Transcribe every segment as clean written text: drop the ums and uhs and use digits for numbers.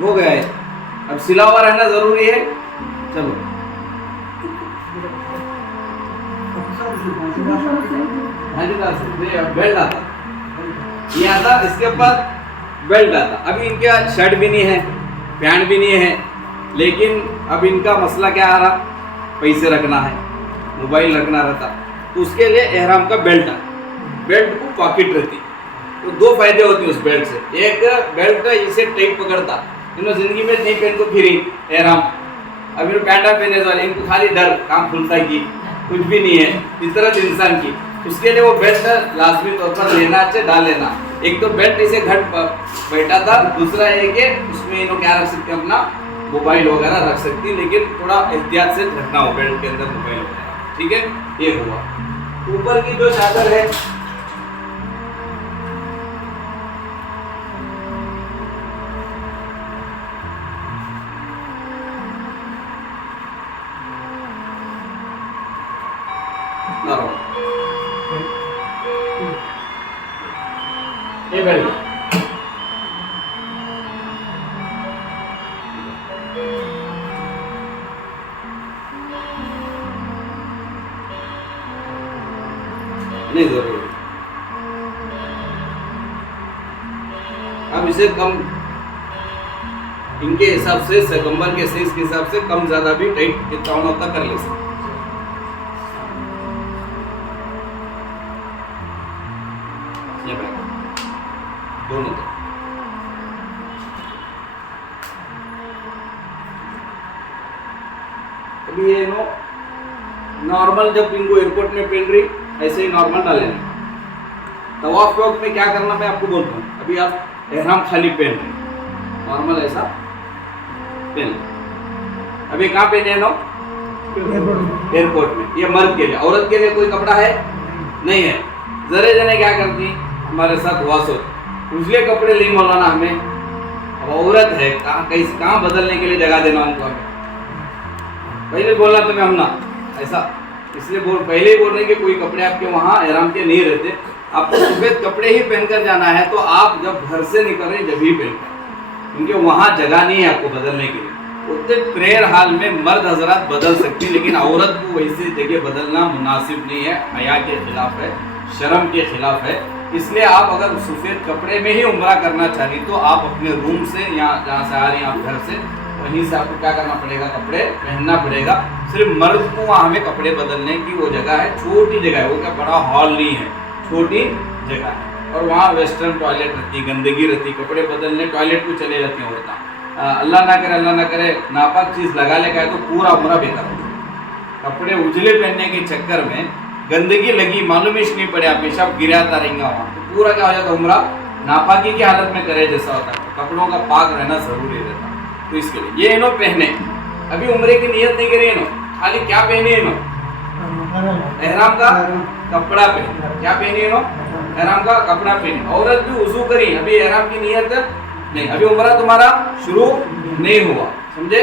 हो गया है। अब सिला हुआ रहना जरूरी है। चलो बेल्ट आता, ये आता, इसके ऊपर बेल्ट आता। अभी इनके शर्ट भी नहीं है, पैंट भी नहीं है, लेकिन अब इनका मसला क्या आ रहा, पैसे रखना है, मोबाइल रखना रहता, तो उसके लिए एहराम का बेल्ट आता। बेल्ट को पॉकेट रहती, तो दो फायदे होते हैं उस बेल्ट से। एक बेल्ट का इसे टाइट पकड़ता, इन्होंने जिंदगी में नहीं पहन को फिरी एहराम, अब इन्होंने पैंटा पहने वाले, इनको खाली डर काम खुलता की कुछ भी नहीं है फितरत इंसान की। उसके लिए वो बेल्ट लाजमी तौर पर लेना चाहिए, डाल लेना। एक तो बेल्ट इसे घट बैठा था, दूसरा है कि उसमें इन्हों क्या रख सकते हैं, अपना मोबाइल वगैरह रख सकती है, लेकिन थोड़ा एहतियात से रखना हो बेल्ट के अंदर मोबाइल वगैरह। ठीक है, ये हुआ। ऊपर की जो चादर है ये बेल्ट, नहीं जरूरी। अब इसे कम इनके हिसाब से, कमर के साइज के हिसाब से कम ज्यादा भी टाइट कितना होता कर ले सकते। दोनों तो अभी ये नो नॉर्मल, जब इनको एयरपोर्ट में पहन रही ऐसे ही नॉर्मल डाले। तवाफ के वक्त में क्या करना मैं आपको बोलता हूँ। अभी आप एहराम खाली पहन रहे, नॉर्मल ऐसा पहन। अभी कहाँ पहने नो, एयरपोर्ट में। ये मर्द के लिए, औरत के लिए कोई कपड़ा है नहीं है। जरे जने क्या करती हमारे साथ हुआ सो, उजले कपड़े नहीं मौलाना हमें, अब औरत है, कहाँ बदलने के लिए जगह देना हमको। पहले बोलना तुम्हें हम ना ऐसा, इसलिए पहले ही बोल रहे हैं कि कोई कपड़े आपके वहाँ एहराम के नहीं रहते। आपको सफेद कपड़े ही पहनकर जाना है, तो आप जब घर से निकल रहे जब ही पहनकर, क्योंकि वहाँ जगह नहीं है आपको बदलने के लिए। उतने प्रेयर हाल में मर्द हजरात बदल सकती, लेकिन औरत को वैसी जगह बदलना मुनासिब नहीं है, हया के खिलाफ है, शर्म के खिलाफ है। इसलिए आप अगर सफ़ेद कपड़े में ही उम्रा करना चाहिए तो आप अपने रूम से, यहाँ जहाँ से आ रहे हैं आप घर से, वहीं से आपको क्या करना पड़ेगा, कपड़े पहनना पड़ेगा। सिर्फ मर्द को वहाँ हमें कपड़े बदलने की वो जगह है, छोटी जगह है, वो क्या बड़ा हॉल नहीं है, छोटी जगह है। और वहाँ वेस्टर्न टॉयलेट रहती, गंदगी रहती, कपड़े बदलने टॉयलेट को चले जाती हैं औरतें। अल्लाह ना करे नापाक चीज़ लगा ले गए तो पूरा उम्रा बेकार हो जाए। कपड़े उजले पहनने के चक्कर में गंदगी लगी, मालूम ही नहीं पड़े, पेशाब गिराता रहेगा वहाँ, तो पूरा क्या हो जाता, उम्रा नापाकी की हालत में करे जैसा होता है। कपड़ों का पाक रहना जरूरी रहता, तो इसके लिए ये इन्हों पहने। अभी उम्रे की नियत नहीं करी इन्हों, खाली क्या पहने इन्हों, एहराम का कपड़ा पहने। क्या पहने इन्हों, एहराम का कपड़ा पहने। औरत भी वुजू करी, अभी एहराम की नियत नहीं, अभी उम्रा तुम्हारा शुरू नहीं हुआ, समझे।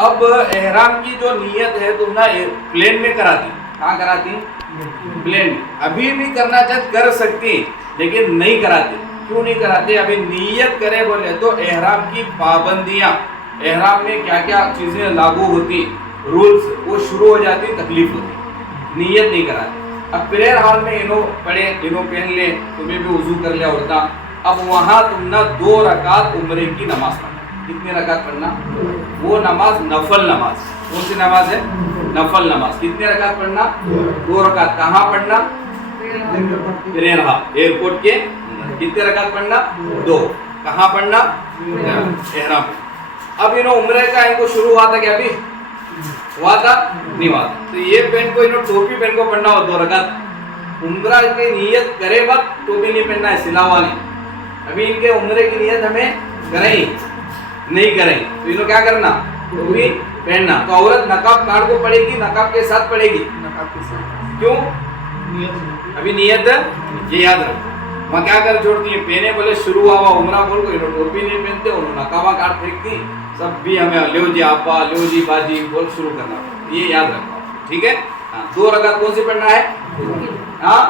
अब एहराम की जो नियत है तुम ना प्लेन में कराती, कहाँ कराती, प्लेन। अभी भी करना चाहते कर सकती, लेकिन नहीं कराते। क्यों नहीं कराते, अभी नियत करे बोले तो एहराम की पाबंदियां, एहराम में क्या क्या चीजें लागू होती, रूल्स, वो शुरू हो जाती, तकलीफ होती, नियत नहीं कराते। अब प्रेयर हॉल में इन्हों पढ़े, इन्हों पहन ले, तुम्हें भी वजू कर लिया औरता। अब वहां तुम ना 2 रकात उम्रे की नमाज पढ़ना। कितनी रकात पढ़ना, वो नमाज नफल नमाज, कौन सी नमाज है, नफल नमाज। कितने रकात पढ़ना, 2 रकात। कहाँ पढ़ना, प्रेयर हॉल, एयरपोर्ट के। कितने रकात पढ़ना, 2। कहाँ पढ़ना, एहराम। अब इन्हों उम्रे का इनको शुरू हुआ था क्या, अभी हुआ था नहीं हुआ था, तो ये पहन को इन्हों टोपी पहन को पढ़ना हो 2 रकात। उम्रा की नियत करे वक्त टोपी नहीं पहनना है, सिलावा नहीं। अभी इनके उम्रे की नियत हमें करें नहीं करें, तो इन्हों क्या करना, टोपी पहनना। तो औरत नकाब काट को पड़ेगी, नकाब के साथ पड़ेगी, क्यों, अभी नियत ये याद रखो। वहाँ क्या कर छोड़ती है, पहने बोले शुरू हुआ उम्रा बोल को, इन्होंने टोपी नहीं पहनते, उन्होंने नकाबा काट फेंकती, सब भी हमें लो जी आपा, लो जी बाजी बोल शुरू करना, ये याद रखो, ठीक है। 2 रकात कौन सी पढ़ना है, हाँ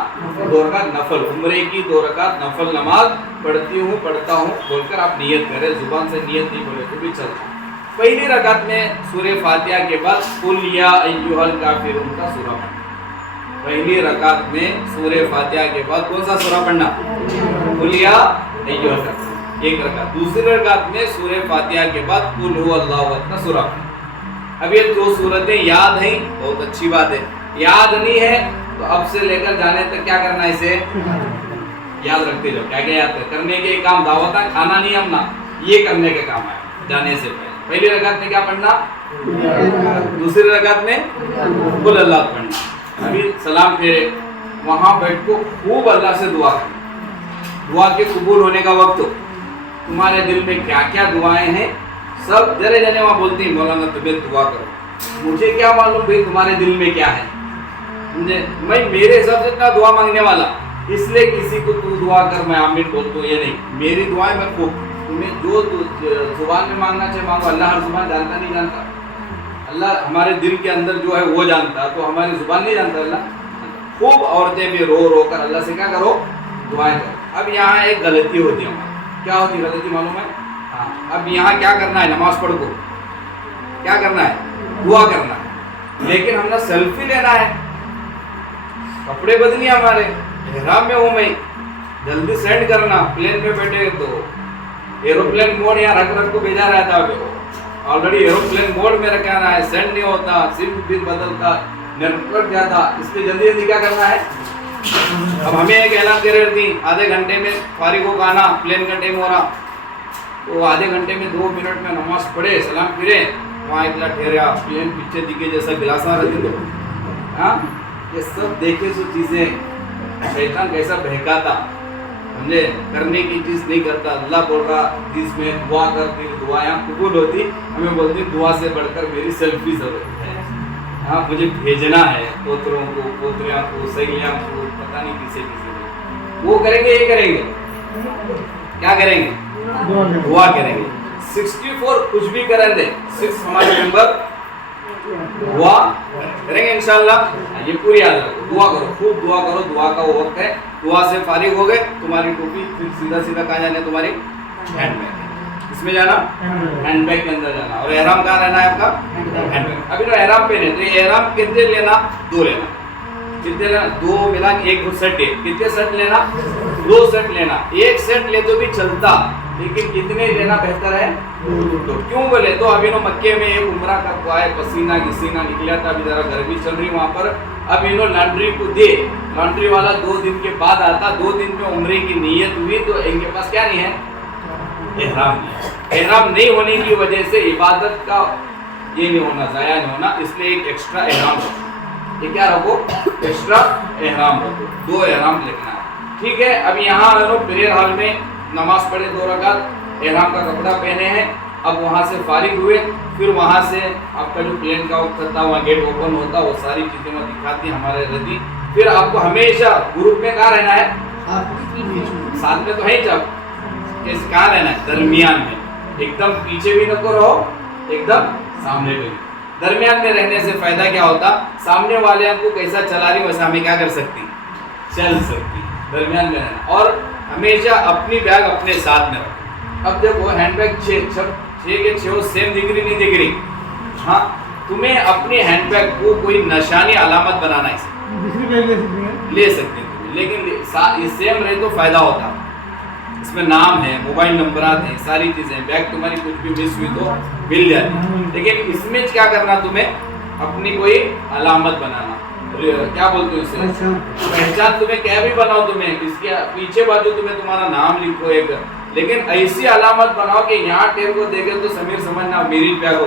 2 रकात नफल, उम्रे की 2 रकात नफल नमाज पढ़ता हूँ बोलकर आप नियत करें। जुबान से नियत नहीं बोले तो भी चलता। पहली रकात में सूरह फातिहा के बाद कुल या अय्युहल काफिरून का सूरा पढ़ना। पहली रकात में सूरह फातिहा के बाद कौन सा सूरा पढ़ना? कुल या अय्युहल काफिरून, एक रकात। दूसरी रकात में सूरह फातिहा के बाद कुल हु अल्लाहु अहद का सूरा पढ़ना। अब ये 2 सूरतें याद हैं, बहुत अच्छी बात है। याद नहीं है तो अब से लेकर जाने तक क्या करना है? इसे याद रखते जाओ। क्या क्या याद करने के काम? दावत खाना नहीं हमना, ये करने के काम है जाने से पहले। पहली रकात में क्या पढ़ना? दूसरी रकात में कुल अल्लाह पढ़ना। अभी सलाम फेरे, वहां बैठ को खूब अल्लाह से दुआ करना। दुआ के कबूल होने का वक्त तुम्हारे दिल में क्या क्या दुआएं हैं सब जरे जने वहां बोलती हैं, मौलाना तुम्हें दुआ करो। मुझे क्या मालूम भाई तुम्हारे दिल में क्या है? मैं मेरे हिसाब से इतना दुआ मांगने वाला, इसलिए किसी को तू दुआ कर मैं आमीन बोलता हूँ, ये नहीं। मेरी दुआएं मैं खूब, तुम्हें जो जुबान में मांगना चाहिए मांगो। अल्लाह हर जुबान जानता नहीं जानता? अल्लाह हमारे दिल के अंदर जो है वो जानता, तो हमारी जुबान नहीं जानता अल्लाह। खूब औरतें भी रो रो कर अल्लाह से क्या करो? दुआएं करो। अब यहाँ एक गलती होती है हमारी। क्या होती है गलती मालूम है? हाँ, अब यहाँ क्या करना है? नमाज पढ़ को क्या करना है? दुआ करना है। लेकिन हमने सेल्फी लेना है, कपड़े बदलिए हमारे, एहराम में हूँ मैं, जल्दी सेंड करना। प्लेन में बैठे तो एरोप्लेन मोड यहाँ रख को भेजा रहता है, ऑलरेडी एरोप्लेन मोड में रखा है, सेंड नहीं होता, सिम भी बदलता, नेटवर्क जाता, इसलिए जल्दी जल्दी क्या करना है? अब हमें एक ऐलान कर रही थी आधे घंटे में फारिग को आना, प्लेन का टाइम हो रहा, तो आधे घंटे में 2 मिनट में नमाज पढ़े, सलाम फिरे, वहाँ इतना ठहरा, प्लेन पीछे दिखे जैसा गिलासा रहती तो। हाँ, ये सब देखे सो चीजें शैतान कैसा बहकाता, समझे? करने की चीज नहीं करता। अल्लाह बोल रहा जिसमें दुआ कर, फिर दुआ यहाँ कबूल होती, हमें बोलती दुआ से बढ़कर मेरी सेल्फी जरूरत है। हाँ, मुझे भेजना है पोतरों को, पोतरियाँ को, सहेलियाँ को, पता नहीं किसे किसे। वो करेंगे, ये करेंगे, क्या करेंगे? दुआ करेंगे। 64 कुछ भी करें दे, 6 हमारे मेंबर दुआ करेंगे इंशाल्लाह। ये पूरी याद रखो, दुआ करो, खूब दुआ करो। दुआ का वो वक्त है, दुआ से फारिग हो गए, तुम्हारी टोपी फिर सीधा सीधा कहाँ जाना है? तुम्हारी हैंडबैग, इसमें जाना, हैंडबैग के अंदर जाना। और एहराम कहाँ रहना है आपका? हैंडबैग। अभी तो एहराम पहने, तो ये एहराम कितने लेना? 2 लेना। कितने लेना? 2 मिला एक सेट है। कितने सेट लेना? 2 सेट लेना। एक सेट ले तो भी चलता, लेकिन कितने लेना बेहतर है? 2। क्यों बोले तो अभी नो मक्के में एक उम्रा का आए, पसीना गिसीना निकला था, अभी जरा गर्मी चल रही वहाँ पर। अब इन्हों लॉन्ड्री को दे, लॉन्ड्री वाला 2 दिन के बाद आता, 2 दिन में उम्रे की नीयत हुई, तो इनके पास क्या नहीं है? एहराम नहीं। एहराम नहीं होने की वजह से इबादत का ये नहीं होना, ज़ाया नहीं होना, इसलिए एक एक्स्ट्रा एहराम रखो। ये क्या रखो? एक्स्ट्रा एहराम रखो। 2 एहराम लिखना है, ठीक है? अब यहाँ प्रेयर हॉल में नमाज पढ़े 2 रकात, एहराम का कपड़ा पहने हैं, अब वहाँ से फारिग हुए, फिर वहाँ से आपका जो प्लेन का वक्त था, वहाँ गेट ओपन होता, वो सारी चीज़ें वहाँ दिखाती हमारे रहती। फिर आपको हमेशा ग्रुप में कहाँ रहना है? साथ में तो है जब कैसे कहाँ रहना है? दरमियान में। एकदम पीछे भी न रहो, एकदम सामने भी। दरमियान में रहने से फायदा क्या होता? सामने वाले हमको कैसा चला रही वैसा हमें क्या कर सकती? चल सकती। दरमियान में रहना, और हमेशा अपनी बैग अपने साथ में रखो। अब देखो हैंडबैग 6 के 6 सेम दिख रही नहीं दिख रही? हाँ, तुम्हें अपने हैंडबैग को कोई निशानी अलामत बनाना है, ले सकते हैं, लेकिन ये सेम रहे तो फायदा होता। इसमें नाम है, मोबाइल नंबर हैं, सारी चीजें, बैग तुम्हारी कुछ भी मिस हुई तो मिल जाती। लेकिन इसमें क्या करना? तुम्हें अपनी कोई अलामत बनाना, क्या बोलते हो इसे? पहचान। तुम्हें क्या भी बनाओ, तुम्हें इसके पीछे बाजू तुम्हें तुम्हारा नाम लिखो एक, लेकिन ऐसी अलामत बनाओ कि यहाँ टेर को देखे तो समीर समझना मेरी बैग हो,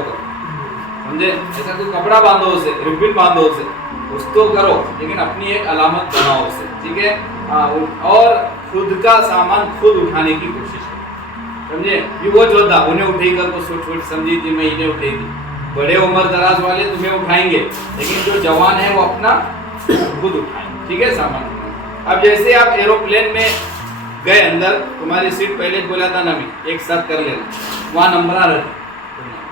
समझे? ऐसा कोई कपड़ा बांधो उसे, रिबिन बांधो उसे, कुछ तो करो, लेकिन अपनी एक अलामत बनाओ उसे, ठीक है? और खुद का सामान खुद उठाने की कोशिश करो, समझे? ये वो जो था उन्हें उठेगा तो छोट समझी थी, मैं इन्हें उठेगी। बड़े उम्र दराज वाले तुम्हें उठाएंगे, लेकिन जो जवान है वो अपना खुद उठाएंगे, ठीक है? सामान। अब जैसे आप एरोप्लेन में गए अंदर, तुम्हारी सीट पहले बोला था ना, मैं एक साथ कर लेना, वहाँ नंबर रहती,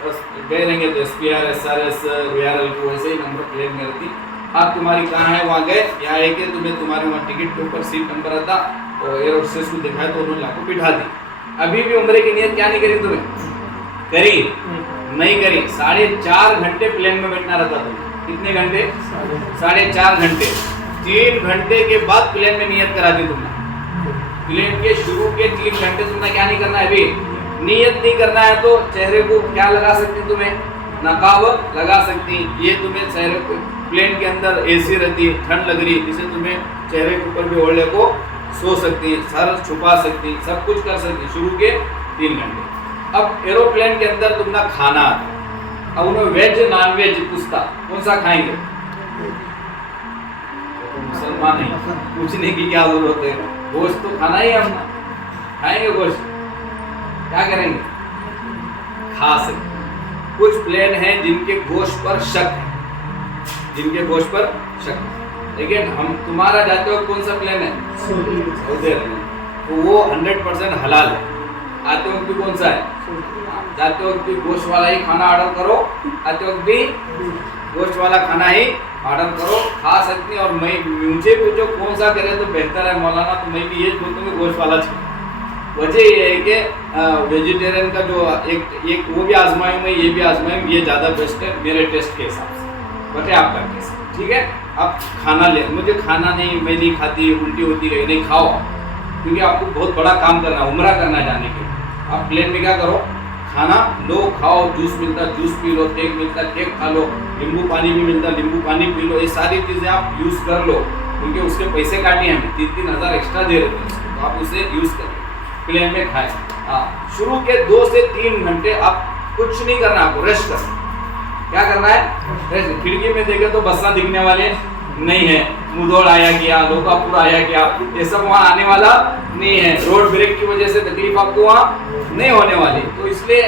बस गए रहेंगे तो SPR, SRS, VRL को वैसे ही नंबर प्लेन में रहती, आप तुम्हारी कहाँ है वहाँ गए, यहाँ है कि तुम्हें तुम्हारे वहाँ टिकट के ऊपर सीट नंबर आता तो एयर होस्टेस को दिखाया तो उन्होंने आपको बिठा दी। अभी भी उम्रे की नियत क्या नहीं करी तुम्हें? करी नहीं करी? 4.5 घंटे प्लेन में बैठना रहता तुम्हें। कितने घंटे? 4.5 घंटे। 3 घंटे के बाद प्लेन में नियत करा दी तुमने। प्लेन के शुरू के 3 घंटे तुमने क्या नहीं करना है? अभी नियत नहीं करना है तो चेहरे को क्या लगा सकती तुम्हें? नकाब लगा सकती। ये तुम्हें चेहरे को, प्लेन के अंदर एसी रहती है, ठंड लग रही है, इसे तुम्हें चेहरे के ऊपर भी ओढ़ने को सो सकती है, सर छुपा सकती, सब कुछ कर सकती शुरू के 3 घंटे। अब एरोप्लेन के अंदर तुमने खाना, अब उन्हें वेज नॉन वेज पूछता कौन सा खाएंगे? मुसलमान नहीं, पूछने की क्या जरूरत है? गोश्त तो खाना ही, हम खाएंगे गोश्त, क्या करेंगे? खा सकते। कुछ प्लेन हैं जिनके गोश्त पर शक है, जिनके गोश्त पर शक है, लेकिन हम तुम्हारा जाते हो कौन सा प्लेन है? सऊदी अरब, तो वो 100% हलाल है। आते वक्त भी कौन सा है? जाते वक्त भी गोश्त वाला ही खाना ऑर्डर करो, आते वक्त भी गोश्त वाला खाना ही ऑर्डर करो, खा सकती। और मैं मुझे पूछो कौन सा करे तो बेहतर है मौलाना, तो मैं भी ये बोलता हूँ गोश्त वाला चाहिए। वजह ये है कि वेजिटेरियन का जो एक वो भी आजमाऊँ मैं, ये भी आजमाऊँ, ये ज़्यादा बेस्ट है मेरे टेस्ट के हिसाब से। बताए आपका कैसे? ठीक है, आप खाना ले, मुझे खाना नहीं, मैं नहीं खाती, उल्टी होती रही, नहीं खाओ, क्योंकि आपको बहुत बड़ा काम करना है, उम्रा करना जाने के। आप प्लेन में क्या करो? खाना लो, खाओ, जूस मिलता जूस पी लो, केक मिलता केक खा लो, नींबू पानी भी मिलता नींबू पानी पी लो। ये सारी चीज़ें आप यूज़ कर लो, क्योंकि उसके पैसे काटे हमें 3-3 हज़ार एक्स्ट्रा दे रहे थे उसके, तो आप उसे यूज़ करें, प्लेन में खाएं। हाँ, शुरू के 2 से 3 घंटे आप कुछ नहीं करना, आपको रेस्ट करना। क्या करना है? रेस्ट। खिड़की में देखे तो बस्सा दिखने वाले नहीं है, मुदोड़ आया क्या, लोकापुर आया क्या, ये सब वहाँ आने वाला नहीं है। रोड ब्रेक की वजह से तकलीफ आपको वहाँ नहीं होने वाली, तो इसलिए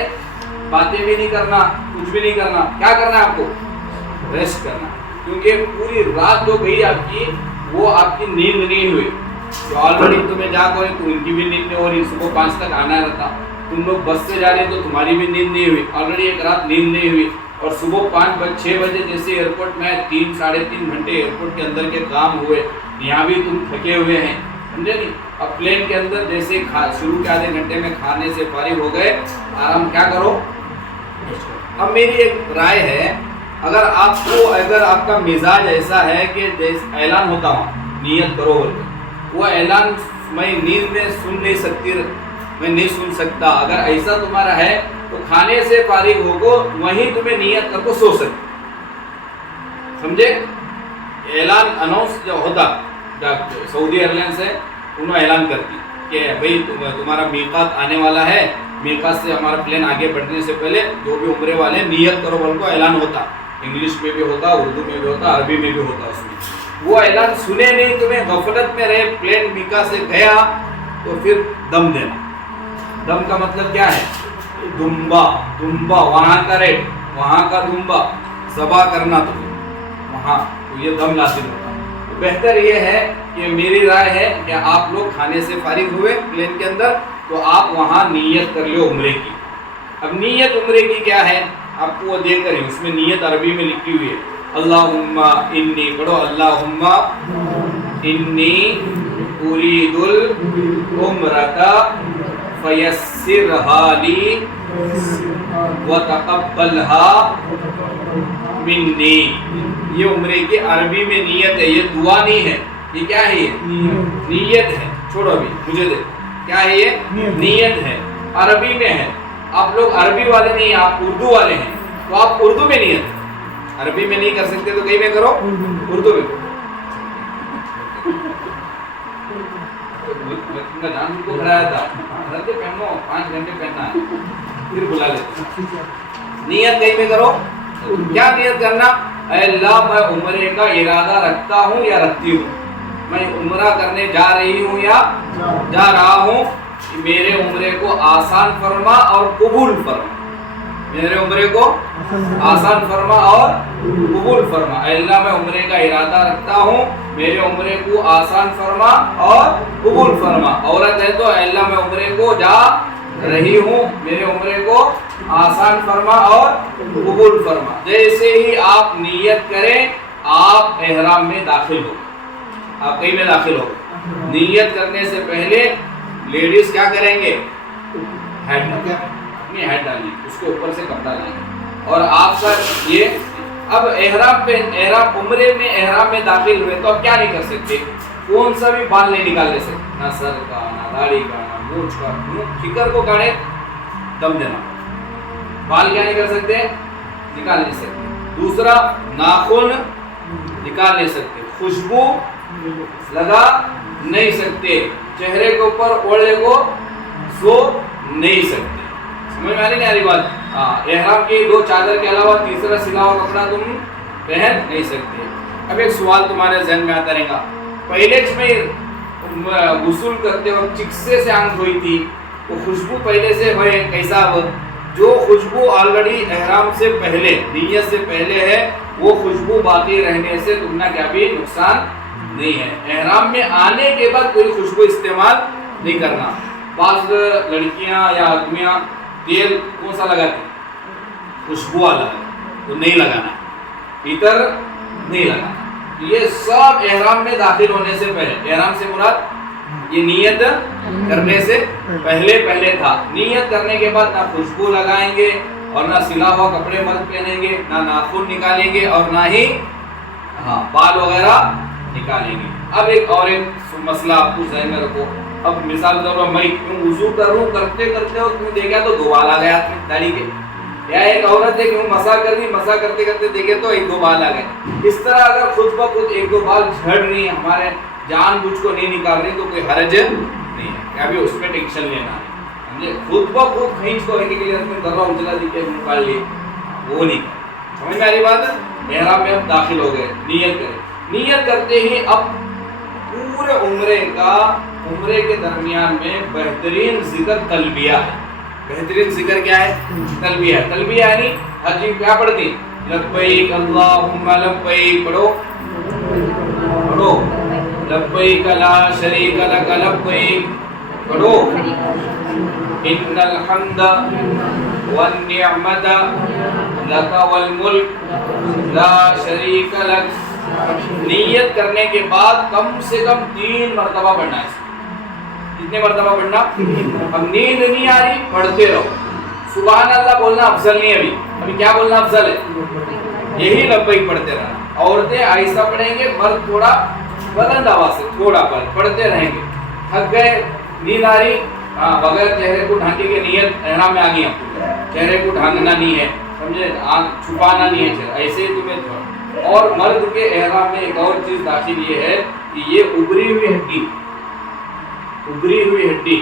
बातें भी नहीं करना, कुछ भी नहीं करना। क्या करना है आपको? रेस्ट करना, क्योंकि पूरी रात जो गई आपकी, वो आपकी नींद नहीं हुई। जो ऑलरेडी तुम्हें जाग हो रही, तो उनकी भी नींद नहीं हो रही, सुबह 5 तक आना रहता। तुम लोग बस से जा रहे तो तुम्हारी भी नींद नहीं हुई, ऑलरेडी एक रात नींद नहीं हुई। और सुबह 5-6 बजे जैसे एयरपोर्ट में 3-3.5 घंटे एयरपोर्ट के अंदर के काम हुए, यहाँ भी तुम थके हुए हैं, समझे नहीं? अब प्लेन के अंदर जैसे शुरू के आधे घंटे में खाने से फारिग हो गए, आराम क्या करो? अब मेरी एक राय है, अगर आपका मिजाज ऐसा है कि जैसे ऐलान होता हूँ नियत करो, वो ऐलान मैं नींद में सुन नहीं सकती, मैं नहीं सुन सकता, अगर ऐसा तुम्हारा है तो खाने से फारिग होगो वहीं तुम्हें नियत करके सो सकते, समझे? ऐलान अनाउंस जो होता सऊदी एयरलाइंस है, उन्होंने ऐलान करती कि भाई तुम्हारा मीकात आने वाला है, मीकात से हमारा प्लेन आगे बढ़ने से पहले जो भी उम्रे वाले नियत करो बोल को ऐलान होता। इंग्लिश में भी होता, उर्दू में भी होता, अरबी में भी होता। उसमें वो ऐलान सुने नहीं, तुम्हें गफलत में रहे, प्लेन मीका से गया तो फिर दम देना। दम का मतलब क्या है? दुम्बा, दुम्बा वहाँ का रेट, वहाँ का दुम्बा सबा करना तुम्हें वहाँ, तो ये दम लाजिम होता। तो बेहतर ये है कि मेरी राय है कि आप लोग खाने से फारिग हुए प्लेन के अंदर, तो आप वहाँ नीयत कर लो उम्रे की। अब नीयत उम्रे की क्या है आपको वो देकर ही, उसमें नीयत अरबी में लिखी हुई है। अल्लाहुम्मा इन्नी, पढ़ो, अल्लाहुम्मा इन्नी उरीदुल उम्रता फयस्सिरहा ली व तक़ब्बलहा मिन्नी। ये उम्रे की अरबी में नीयत है, ये दुआ नहीं है, ये क्या है? ये नीयत है। छोड़ो अभी, मुझे दे, क्या है ये? नीयत है, अरबी में है। आप लोग अरबी वाले नहीं, आप उर्दू वाले हैं, तो आप उर्दू में नियत, अरबी में नहीं कर सकते तो कहीं में करो, उर्दू में करो। जान को खड़ाया था, पहनो 5 घंटे पहनना है, फिर बुला लेते। नियत कहीं में करो। क्या नियत करना? अल्लाह मैं उम्रे का इरादा रखता हूँ या रखती हूँ, मैं उम्रा करने जा रही हूँ या जा रहा हूँ, मेरे उम्रे को आसान फरमा और कबूल फरमा, मेरे उम्रे को आसान फरमा और कबूल फरमा। अल्लाह मैं उम्रे का इरादा रखता हूँ, मेरे उम्रे को आसान फरमा और कबूल फरमा। औरत है तो अल्लाह मैं उम्रे को जा रही हूँ, मेरे उम्रे को आसान फरमा और कबूल फरमा। जैसे ही आप नियत करें आप एहराम में दाखिल हो गए, आप कहीं में दाखिल हो गए, नियत करने से पहले लेडीज क्या करेंगे, हेड अपनी हेड डालेंगे, उसके ऊपर से कपड़ा लाएंगे और आपका ये अब एहराम उम्रे में एहराम में दाखिल हुए तो अब क्या नहीं कर सकते, कौन सा भी बाल नहीं निकाल सकते, ना सर का, ना दाढ़ी का, ना मूंछ का, फिकर को काटे दम देना, बाल क्या नहीं कर सकते, निकाल नहीं सकते। दूसरा, नाखून निकाल नहीं सकते, खुशबू लगा नहीं सकते, चेहरे के ऊपर ओढ़े को सो नहीं सकते। समझ में आ रही बात? हाँ, एहराम की 2 चादर के अलावा तीसरा सिला हुआ कपड़ा तुम पहन नहीं सकते। अब एक सवाल तुम्हारे जहन में आता रहेगा, पहले में गुस्ल करते वक्त चिक्से से आंख धोई थी, तो खुशबू पहले से है कैसा, जो खुशबू ऑलरेडी एहराम से पहले, नियत से पहले है, वो खुशबू बाकी रहने से तुमने क्या भी नुकसान नहीं है। एहराम में आने के बाद कोई खुशबू इस्तेमाल नहीं करना। बाज़ लड़कियां या आदमियां तेल कौन सा लगाती, खुशबू वाला, तो नहीं लगाना, इतर नहीं लगाना। ये सब एहराम में दाखिल होने से पहले, एहराम से मुराद ये नियत करने से पहले था। नियत करने के बाद ना खुशबू लगाएंगे और ना सिला हुआ कपड़े मर्द पहनेंगे, ना नाखून निकालेंगे और ना ही बाल वगैरह निकालेंगे। अब एक और एक मसला आपको ज़हन में रखो। अब मिसाल के तौर पर मैं क्यों वुजू कर रहा हूँ, करते करते हो क्यों देखा तो 2 बाल आ गए हाथ में दाढ़ी के, या एक औरत है क्यों मसा कर दी, मसा करते करते देखे तो 1-2 बाल आ गए। इस तरह अगर खुद ब खुद 1-2 बाल झड़ रही है, हमारे जानबूझ को नहीं निकाल रही, तो कोई हर्ज नहीं है, क्या भी उस पर टेंशन लेना है, समझे। खुद ब खुद खींच को रखने के लिए दर्रा उजला दिखे निकाल लिए, वो नहीं। समझ में आ रही बात? एहराम में अब दाखिल हो गए, नियत करें। नियत करते ही अब पूरे उम्रे के दरमियान में बेहतरीन जिक्र तलबिया है। बेहतरीन जिक्र क्या है? तलबिया। तलबिया यानी हाजी क्या पढ़ती, लब्बैक अल्लाहुम्मा लब्बैक, पढ़ो लब्बैक ला शरीक लक लब्बैक, पढ़ो इन्नल हम्द वन निअमत लक वल मुल्क ला शरीक लक। नियत करने के बाद कम से कम 3 मरतबा पढ़ना है। कितने मरतबा पढ़ना? अब नींद नहीं आ रही, पढ़ते रहो। सुभान अल्लाह बोलना अफजल नहीं, अभी क्या बोलना अफजल है? यही लब्बैक पढ़ते रहना। औरतें आहिस्ता पढ़ेंगे, मर्द थोड़ा बुलंद आवाज से थोड़ा पढ़ते रहेंगे। थक गए, नींद आ रही, बगैर चेहरे को ढांके के नियत एहराम में आ गई आपको, चेहरे को ढांकना नहीं है, समझे, आंख छुपाना नहीं है चेहरा, ऐसे ही तुम्हें। और मर्द के एहराम में एक और चीज दाखिल ये है कि ये उभरी हुई हड्डी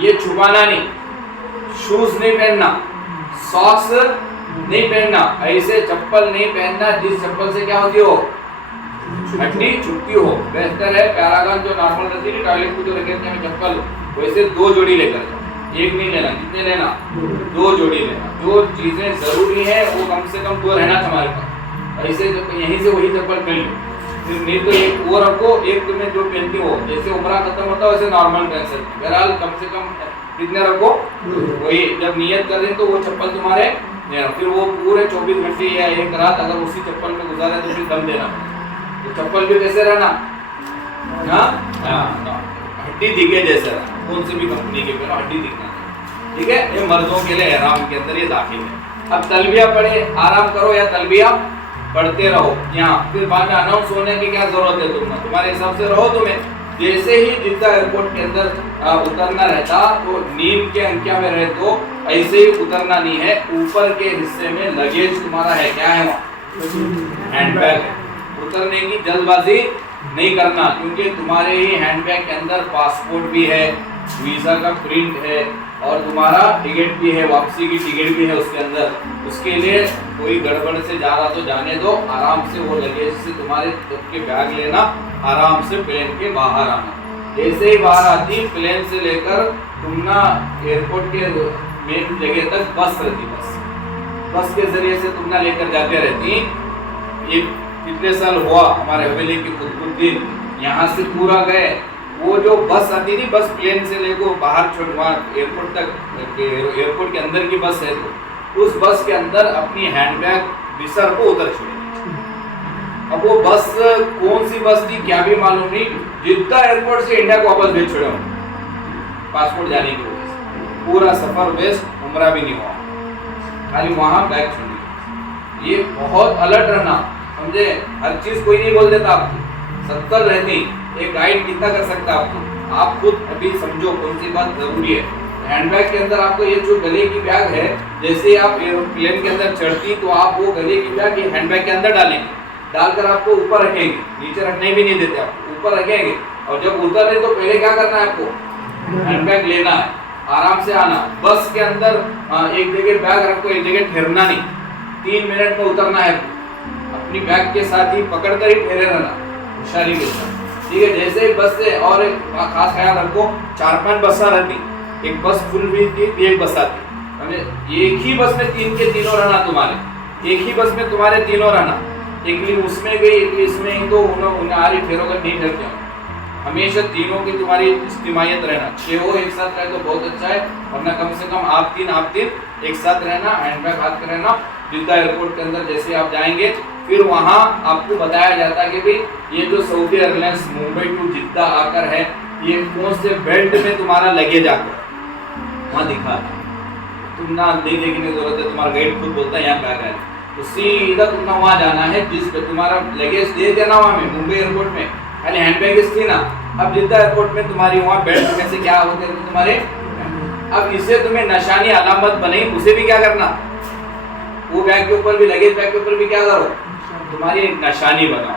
ये छुपाना नहीं, शूज नहीं पहनना, सॉक्स नहीं पहनना, ऐसे चप्पल नहीं पहनना जिस चप्पल से क्या होती हो, हड्डी छुपती हो। बेहतर है पैरागन जो नॉर्मल रहती है टॉयलेट को जो रखे हैं चप्पल, वैसे 2 जोड़ी लेकर जाओ, एक नहीं लेना। कितने लेना? 2 जोड़ी लेना। जो चीजें जरूरी है वो कम से कम 2 रहना तुम्हारे पास। ऐसे यहीं से वही चप्पल पहन लो, नहीं तो एक वो रखो, एक तुम्हें जो पहनती हो, जैसे उम्रा खत्म होता है वैसे नॉर्मल पहन सकती। बहरहाल कम से कम कितने रखो, वही जब नियत कर रहे तो वो चप्पल तुम्हारे, फिर वो पूरे 24 घंटे या 1 रात अगर उसी चप्पल में गुजारे तो फिर दम देना। तो चप्पल भी कैसे रहना, हड्डी दिखे जैसे रहना, कौन से भी कंपनी के पहनो हड्डी दिखना, ठीक है। ये मर्दों के लिए एहराम के अंदर ये दाखिल है। अब तलबिया पढ़े, आराम करो या तलबिया पढ़ते रहो यहाँ, फिर बाद में अनाउंस होने की क्या जरूरत है, तुम्हारे हिसाब से रहो। तुम्हें जैसे ही जिद्दा एयरपोर्ट के अंदर उतरना रहता तो नींद के अंकिया में रहे तो ऐसे ही उतरना नहीं है। ऊपर के हिस्से में लगेज तुम्हारा है, क्या है वहाँ, हैंडबैग है। उतरने की जल्दबाजी नहीं करना, क्योंकि तुम्हारे ही हैंडबैग के अंदर पासपोर्ट भी है, वीजा का प्रिंट है और तुम्हारा टिकट भी है, वापसी की टिकट भी है उसके अंदर। उसके लिए कोई गड़बड़ से जा रहा तो जाने दो, आराम से वो लगेज से तुम्हारे के बैग लेना, आराम से प्लेन के बाहर आना। जैसे ही बाहर आती प्लेन से लेकर तुम ना एयरपोर्ट के मेन जगह तक बस रहती, बस के जरिए से तुम ना लेकर जाते रहती। ये कितने साल हुआ हमारे हवेली के कुतुबुद्दीन यहाँ से पूरा गए, वो जो बस आती थी, बस प्लेन से लेकर बाहर छोड़वा एयरपोर्ट तक, एयरपोर्ट के अंदर की बस है, तो उस बस के अंदर अपनी हैंडबैग बिसर को उतर छोड़ी। अब वो बस कौन सी बस थी क्या भी मालूम नहीं, जिद्दा एयरपोर्ट से इंडिया को वापस भेज छोड़ा पासपोर्ट जाने की वजह से। पूरा सफर वेस्ट, उम्रा भी नहीं हुआ, खाली वहां बैग छोड़ी। ये बहुत अलर्ट रहना, समझे। हर चीज कोई नहीं बोल देता आपको, सत्तर रहती। एक गाइड कितना कर सकता है आपको, आप खुद अभी समझो कौन सी बात जरूरी है। हैंडबैग के अंदर आपको ये जो गले की बैग है, जैसे आप एरोप्लेन के अंदर चढ़ती तो आप वो गले की बैग ये हैंडबैग के अंदर डालेंगे, डालकर आपको ऊपर रखेंगे, नीचे रखने भी नहीं देते आपको, ऊपर रखेंगे। और जब उतरने तो पहले क्या करना है आपको, हैंडबैग लेना है, आराम से आना। बस के अंदर एक जगह बैग रखो, एक जगह ठहरना नहीं, 3 मिनट में उतरना है। अपनी बैग के साथ ही पकड़कर ही ठहरे रहना होशियारी के साथ, ठीक है। जैसे ही बस से, और एक खास ख्याल रखो, 4-5 बसा रहती, एक बस फुल भी थी, एक बस आती, एक ही बस में 3 के तीनों रहना तुम्हारे, एक ही बस में तुम्हारे तीनों रहना। एक दिन उसमें गई, एक इसमें, तो उन्हें ठहरोगे नहीं ठहरते हो। हमेशा तीनों की तुम्हारी इस्तिमायत रहना, 6 हो एक साथ रहे तो बहुत अच्छा है, वरना कम से कम आप तीन एक साथ रहना, हैंडबैग हाथ में रहना। जिद्दा एयरपोर्ट के अंदर जैसे आप जाएंगे, फिर वहाँ आपको बताया जाता है कि भाई ये जो सऊदी एयरलाइंस मुंबई टू जिद्दा आकर है, ये कौन से बेल्ट में तुम्हारा लगेज आकर वहाँ दिखा है। तुम ना नहीं देखने की जरूरत है, तुम्हारा गाइड खुद बोलता है यहाँ बैग है, तो सीधा तुमने वहाँ जाना है जिस पे तुम्हारा लगेज दे देना। वहाँ में मुंबई एयरपोर्ट में खाली हैंड बैगेज थी ना, अब जिद्दा एयरपोर्ट में तुम्हारी वहाँ बेल्ट में से क्या होते थे तुम्हारे। अब इसे तुम्हें निशानी अलामत बने, उसे भी क्या करना, वो बैग के ऊपर भी, लगेज बैग के ऊपर भी क्या करो, तुम्हारी एक निशानी बनाओ।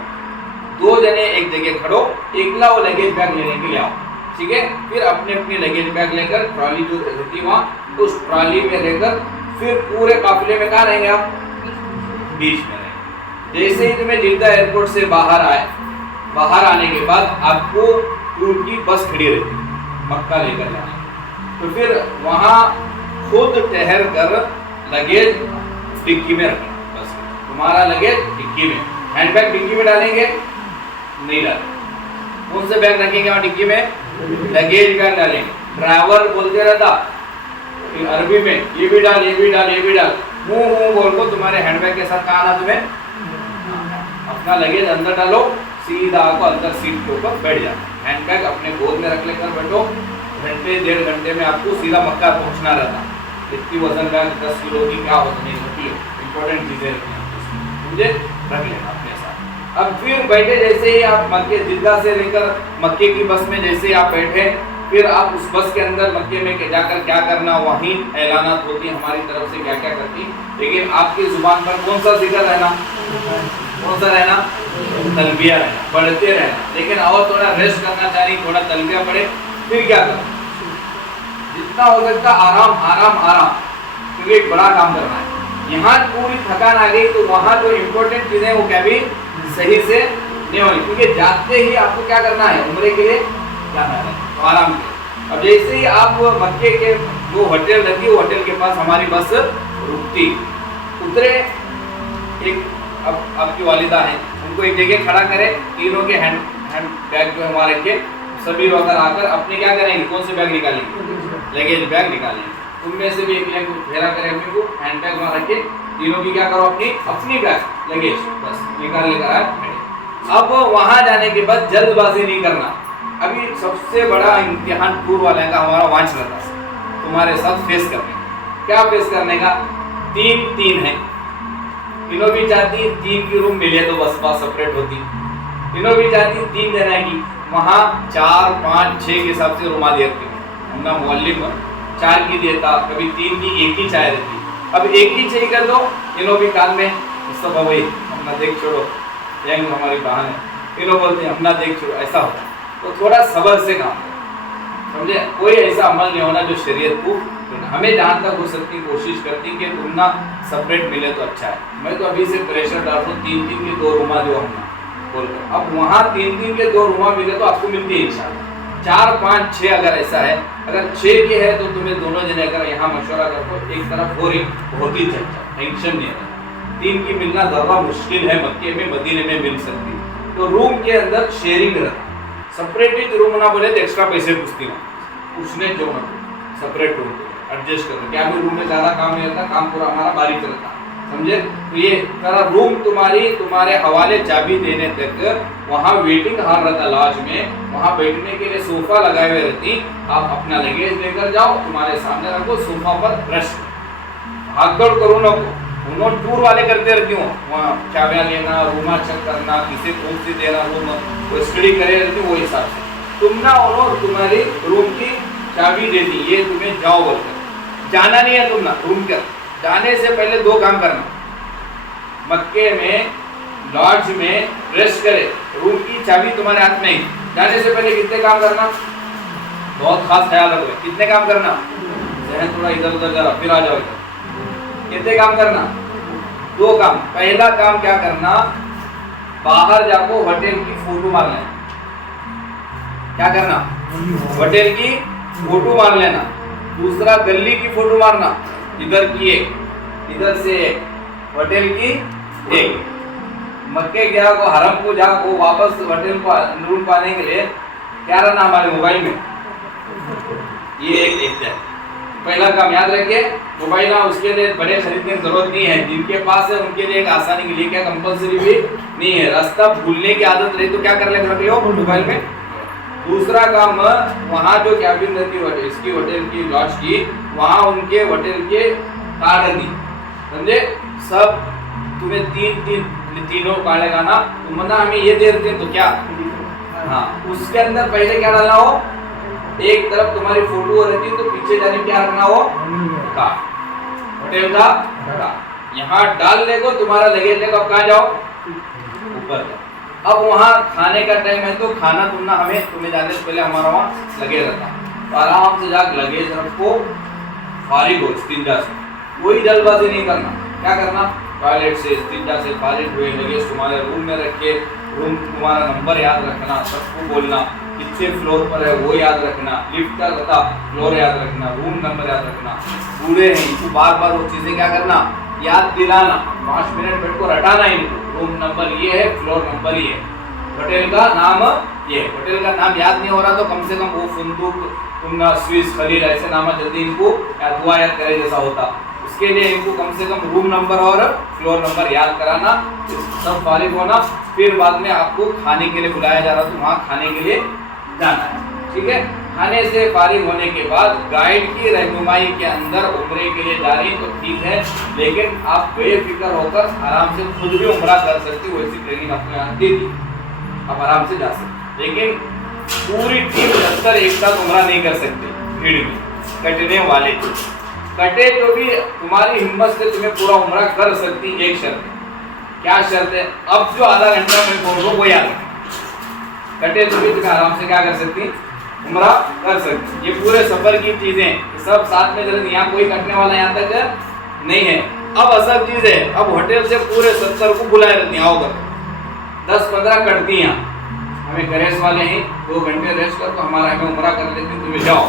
2 जने एक जगह खड़ो, एकला वो लगेज बैग लेने के लिए आओ, ठीक है। फिर अपने अपने लगेज बैग लेकर ट्रॉली जो रहती वहाँ, उस ट्रॉली में रहकर फिर पूरे काफिले में कहाँ रहेंगे आप, बीच में रहेंगे। जैसे ही तुम्हें जिद्दा एयरपोर्ट से बाहर आने के बाद आपको टूर की बस खड़ी रहती है मक्का लेकर जाने, तो फिर वहाँ खुद ठहर कर लगेज डिक्की में रखें। बस तुम्हारा लगेज डिक्की में, हैंडबैग डिक्की में डालेंगे नहीं डालेंगे। कौन से बैग रखेंगे वहाँ डिक्की में, लगेज बैग डालेंगे। ड्राइवर बोलते रहता अरबी में, ये भी डाल, ये भी डाल, ये भी डाल, मुंह बोल को तुम्हारे हैंडबैग के साथ कहा ना, तुम्हें अपना लगेज अंदर डालो, सीधा आपको अंदर सीट के ऊपर बैठ जाना, हैंडबैग अपने गोद में रख लेकर बैठो। घंटे 1.5 घंटे में आपको सीधा मक्का पहुंचना रहता। इतनी वजन बैग 10 किलो की क्या होता नहीं, रख लो, इंपॉर्टेंट चीजें मुझे रख लेना अपने साथ। अब फिर बैठे, जैसे ही आप मक्के जिद्दा से लेकर मक्के की बस में जैसे ही आप बैठे, फिर आप उस बस के अंदर मक्के में जाकर क्या करना, वहीं ऐलानात होती हमारी तरफ से क्या क्या करती, लेकिन आपकी जुबान पर कौन सा जिक्र रहना, कौन सा रहना, तलबिया रहना, पढ़ते रहना। लेकिन और थोड़ा रेस्ट करना चाहिए, थोड़ा तलबिया पढ़े, फिर क्या करना, जितना हो सकता आराम आराम आराम, क्योंकि एक बड़ा काम करना है। यहाँ पूरी थकान आ गई तो वहाँ जो इम्पोर्टेंट चीजें वो क्या भी सही से नहीं होगी, क्योंकि जाते ही आपको क्या करना है, उम्रे के लिए जाना है, तो आराम करें। अब जैसे ही आप मक्के के जो होटल रहती है, वो होटल के पास हमारी बस रुकती, उतरे, एक अब आपकी वालिदा है, उनको एक जगह खड़ा करें, तीनों के हैंड बैग जो हमारे के सभी वगैरह आकर अपने क्या करेंगे, कौन से बैग निकालेंगे, लगेज बैग निकालेंगे। उनमें से भी एक लेग फेरा करें, अपने को हैंड बैग वहाँ रखे, तीनों की क्या करो, अपनी बैग लगेज बस निकाल लेकर आए। अब वहाँ जाने के बाद जल्दबाजी नहीं करना। अभी सबसे बड़ा इम्तिहान टूर वाले का हमारा वांच रहता है तुम्हारे साथ फेस करने का। क्या फेस करने का, 3 है, तीनों भी चाहती 3 की रूम मिले तो बस बात सेपरेट होती, तीनों भी चाहती 3 जने की, वहाँ 4, 5, 6 के हिसाब से रूमा देती हूँ। हमने मौलिम 4 की देता, कभी 3 की, 1 ही चाय रहती। अब 1 ही चाहिए कर दो, तीनों भी कान में सब भाई अपना देख छोड़ो, यंग हमारी बहन है, तीनों बोलते हैं अपना देख छोड़ो, ऐसा होता है। तो थोड़ा सब्र से काम करो, समझे। कोई ऐसा अमल नहीं होना जो शरीयत को, हमें जहाँ तक हो सकती कोशिश करती कि तुम ना सेपरेट मिले तो अच्छा है। मैं तो अभी से प्रेशर डाल रहा हूँ, 3 के 2 रूमा जो हमने बोलकर, अब वहाँ 3 के 2 रूमा मिले तो आपको मिलती है इंशाल्लाह। 4, 5, 6 अगर ऐसा है, अगर 6 के है तो तुम्हें दोनों जने अगर यहाँ मशवरा करो, एक तरफ हो रही बहुत ही चर्चा, टेंशन नहीं है। 3 की मिलना ज़्यादा मुश्किल है, मक्के में मदीने में मिल सकती। तो रूम के अंदर शेयरिंग रहता, सेपरेट रूम ना बोले तो एक्स्ट्रा पैसे पूछती हूँ, उसने जो ना सेपरेट रूम एडजस्ट करो। क्या भी रूम में ज़्यादा काम नहीं रहता, काम पूरा हमारा बारी चलता, समझे? तो ये सारा रूम तुम्हारे हवाले चाबी देने तक वहाँ वेटिंग हॉल रहता लॉज में, वहाँ बैठने के लिए सोफा लगाए हुए रहती। आप अपना लगेज लेकर जाओ, तुम्हारे सामने रखो, सोफा पर रेस्ट, भागदौड़ करो ना को। उन्होंने टूर वाले करते रहती हूँ, वहाँ चाबियाँ लेना, रूमा चेक करना, किसी रूम से देना, रूम वो स्टडी करे रहती वो हिसाब से। तुम ना उन्होंने तुम्हारी रूम की चाबी दे दी, ये तुम्हें जाओ बोलकर, जाना नहीं है तुम ना रूम के। जाने से पहले 2 काम करना, मक्के में लॉज में रेस्ट करे, रूम की चाबी तुम्हारे हाथ में ही। जाने से पहले कितने काम करना, बहुत खास ख्याल रखो, कितने काम करना, जहन थोड़ा इधर उधर जरा फिर आ जाओ इधर। कितने काम करना, 2 काम। पहला काम क्या करना, बाहर जाको होटल की फोटो मार लेना। क्या करना, होटल की फोटो मार लेना। दूसरा गली की फोटो मारना, इधर की एक, इधर से एक, होटल की एक। मक्के गया को हरम को जाको वापस होटल को रूम पाने के लिए क्या रहना हमारे मोबाइल में, ये एक है। पहला काम याद रखिए, मोबाइल ना उसके लिए बड़े खरीदने की जरूरत नहीं है, जिनके पास है उनके लिए एक आसानी के लिए, क्या कंपलसरी भी नहीं है। रास्ता भूलने की आदत रही तो क्या कर लेगा मोबाइल में। दूसरा काम, वहाँ जो कैबिन रहती है इसकी होटल की लॉज की, वहाँ उनके होटल के कार्ड दी, समझे? सब तुम्हें तीनों कार्ड लगाना। तुम ना हमें ये दे रहे तो क्या, हाँ उसके अंदर पहले क्या डालना हो, एक तरफ तुम्हारी फोटो रहती तो पीछे जाने क्या रखना हो, कार्ड, होटल का कार्ड। यहाँ डाल लेगो, तुम्हारा लगेज लेगा, अब कहाँ जाओ, ऊपर जाओ। अब वहाँ खाने का टाइम है तो खाना तुम्हें जाने से पहले हमारा वहाँ लगेज रहता, तो आराम से जाकर लगेज रखो, फारिग हो इस्तिंजा से, कोई जल्दबाजी नहीं करना। क्या करना, टॉयलेट से इस्तिंजा से फारिग हुए लगेज तुम्हारे रूम में रखे, रूम तुम्हारा नंबर याद रखना, सबको बोलना कितने फ्लोर पर है वो याद रखना, लिफ्ट का पता फ्लोर याद रखना, रूम नंबर याद रखना। बूढ़े हैं इनको बार बार वो चीज़ें क्या करना, याद दिलाना, 5 मिनट बैठ को रटाना इनको, रूम नंबर ये है, फ्लोर नंबर ये है, होटल का नाम ये, होटल का नाम याद नहीं हो रहा तो कम से कम वो फुंदूक, तुमना, स्विस, खलील ऐसे नाम जल्दी इनको दुआ याद करे जैसा होता, उसके लिए इनको कम से कम रूम नंबर और फ्लोर नंबर याद कराना। सब फारिग होना, फिर बाद में आपको खाने के लिए बुलाया जा रहा तो वहाँ खाने के लिए जाना है, ठीक है। खाने से फारिग होने के बाद गाइड की रहनुमाई के अंदर उम्रे के लिए जा रही तो ठीक है, लेकिन आप बेफिक्र होकर आराम से खुद भी उम्रा कर सकती, वैसी ट्रेनिंग आपको यहाँ दे दी, आप आराम से जा सकते। लेकिन पूरी टीम जब तक एक साथ उम्रा नहीं कर सकते, भीड़ में कटने वाले कटे तो भी तुम्हारी हिम्मत से तुम्हें पूरा उम्रा कर सकती। एक शर्त है, क्या शर्त है, अब जो आधा घंटा में बोल रहा हूँ वो याद रखें, कटे तो भी तुम्हें आराम से क्या कर सकती, उम्रा कर सकती। ये पूरे सफर की चीजें सब साथ में चलती, यहाँ कोई कटने वाला यहाँ तक नहीं है। अब असल चीज है, अब होटल से पूरे 70 को बुलाए रहती हैं, आओ 10-15 कटती हैं, हमें करेस वाले हैं 2 घंटे रेस्ट कर तो हमारा हमें उम्रा कर लेते हैं, तुम्हें जाओ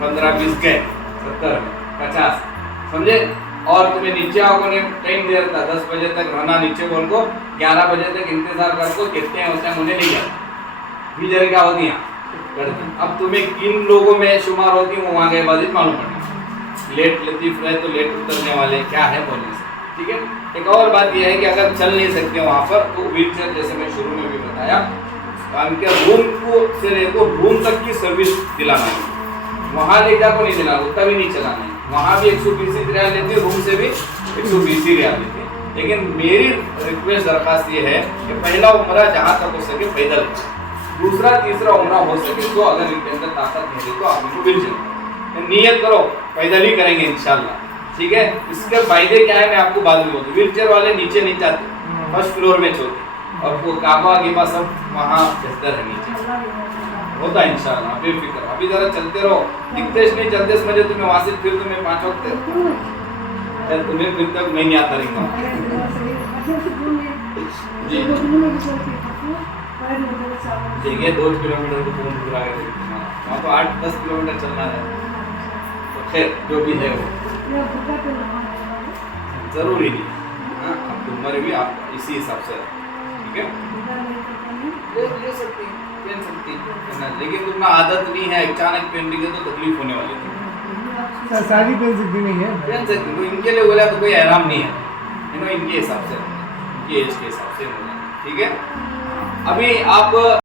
15-20 गए 70-50, समझे। और तुम्हें नीचे आओ ने टाइम दे रहा था 10 बजे तक रहना नीचे, बोल को 11 बजे तक इंतजार कर को, कितने होते हैं उन्हें नहीं जाते, भी क्या होती हैं करती। अब तुम्हें किन लोगों में शुमार होती है वो वहाँ गए बाजी मालूम पड़ेगा, लेट लतीफ रहे तो लेट उतरने वाले क्या है बोलने से, ठीक है। एक और बात यह है कि अगर चल नहीं सकते वहाँ पर तो व्हील चेयर, जैसे मैं शुरू में भी बताया, उनके रूम को से लेको रूम तक की सर्विस दिलाना है, वहाँ ले जाकर नहीं देना, उतना भी नहीं चलाना है। वहाँ भी 120 रियाल लेते हैं, रूम से भी 120 रियाल लेते हैं। लेकिन मेरी रिक्वेस्ट दरखास्त ये है कि पहला उम्रा जहाँ तक हो सके पैदल, दूसरा तीसरा उम्रा हो सके तो अगर इनके अंदर ताकत नहीं है तो आप इनको व्हील चेयर नियत करो, पैदल ही करेंगे इंशाल्लाह, ठीक है। इसके फायदे क्या है मैं आपको बाद में बोलूँ। व्हील चेयर वाले नीचे नहीं जाते, फर्स्ट फ्लोर में छोड़ते, और वो काबा गिबा सब वहाँ बेहतर है, नीचे होता है इंशाल्लाह, बेफिक्र। अभी जरा चलते रहो, दिखते नहीं चलते समझे तुम्हें वहाँ से, फिर तुम्हें 5 वक्त तुम्हें फिर तक मैं नहीं आता रहेगा जी। देखिए 2 किलोमीटर को फोन पूरा कर वहाँ तो 8-10 किलोमीटर चलना है, तो खैर जो भी है वो जरूरी नहीं, हाँ आपकी उम्र भी आप इसी हिसाब से, ठीक है, ले सकती पहन सकती है, लेकिन तुम्हें आदत नहीं है, अचानक पहन ली तो तकलीफ होने वाली है, सारी पहन सकती नहीं है। पहन सकती, तो इनके लिए बोला तो कोई एहराम नहीं है, इनके हिसाब से, इनकी एज के हिसाब से, ठीक है। अभी आप